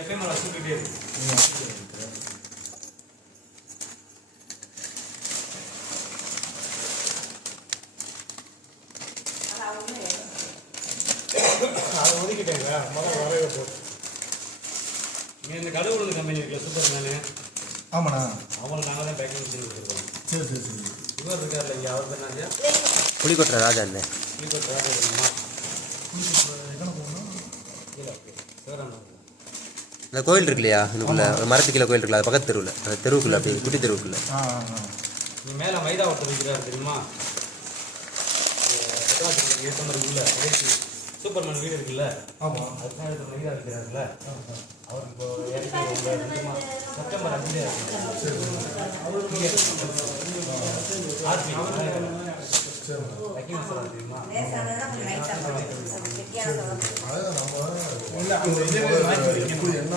எப்பயும் மேலே வச்சுக்கிட்டே இருக்கு. அதை ஒதுக்கிட்டேங்க முதல்ல வரைய போட்டு. இங்கே இந்த கடவுள் கம்பெனி இருக்குல்ல சூப்பர் மேனு. ஆமாண்ணா. அவங்களுக்கு நாங்கள் தான் பேக்கிங் பண்ணி கொடுத்துருக்கோம். சரி சரி சரி. இவர் இருக்கார்ல இங்கே அவர் பேர் என்ன? புலிக்கொட்டுற ராஜா இல்லை. புலிக்கொட்டுற ராஜா தெரியுமா? எங்கே போகணும்? கீழே சிவராமன். அந்த கோயில் இருக்கு இல்லையா, இதுக்குள்ள மரத்து கீழே கோயில் இருக்குல்ல, அது பக்கத்து தெருவில், அந்த தெருவுக்குள்ள அப்படி குட்டி தெருவுக்குள்ள. நீ மேலே மைதா ஒருத்தர் வைக்கிறாரு தெரியுமா? ஏற்ற மாதிரி உள்ள சூப்பர் மேன் வீடு இருக்குல்ல. ஆமாம். அதுதான் எடுத்த மைதா வைக்கிறாருல்ல. அவர் இப்போ செப்டம்பர் 5 தெரியுமா? என்ன